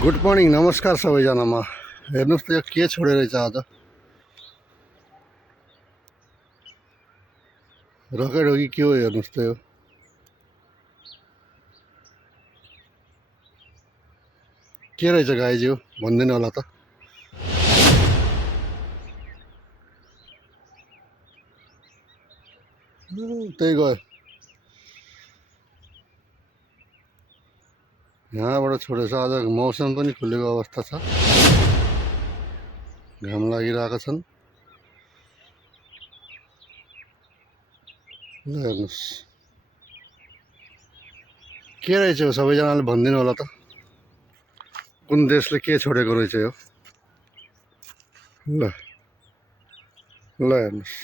Good morning नमस्कार सबैजनामा। हेर्नुहोस् त यो के छोडेर रहेछ आज। रकेटोगी के हो हेर्नुहोस् त यो। के रहेछ गाईज्यू भनिदिनु होला त। त्यही गयो यहाँबाट छोडेछ। आज मौसम पनि खुलेको अवस्था छ, घाम लागिरहेका छन्। ल हेर्नुहोस् के रहेछ यो, सबैजनाले भनिदिनु होला त कुन देशले के छोडेको रहेछ यो। ल ल हेर्नुहोस्।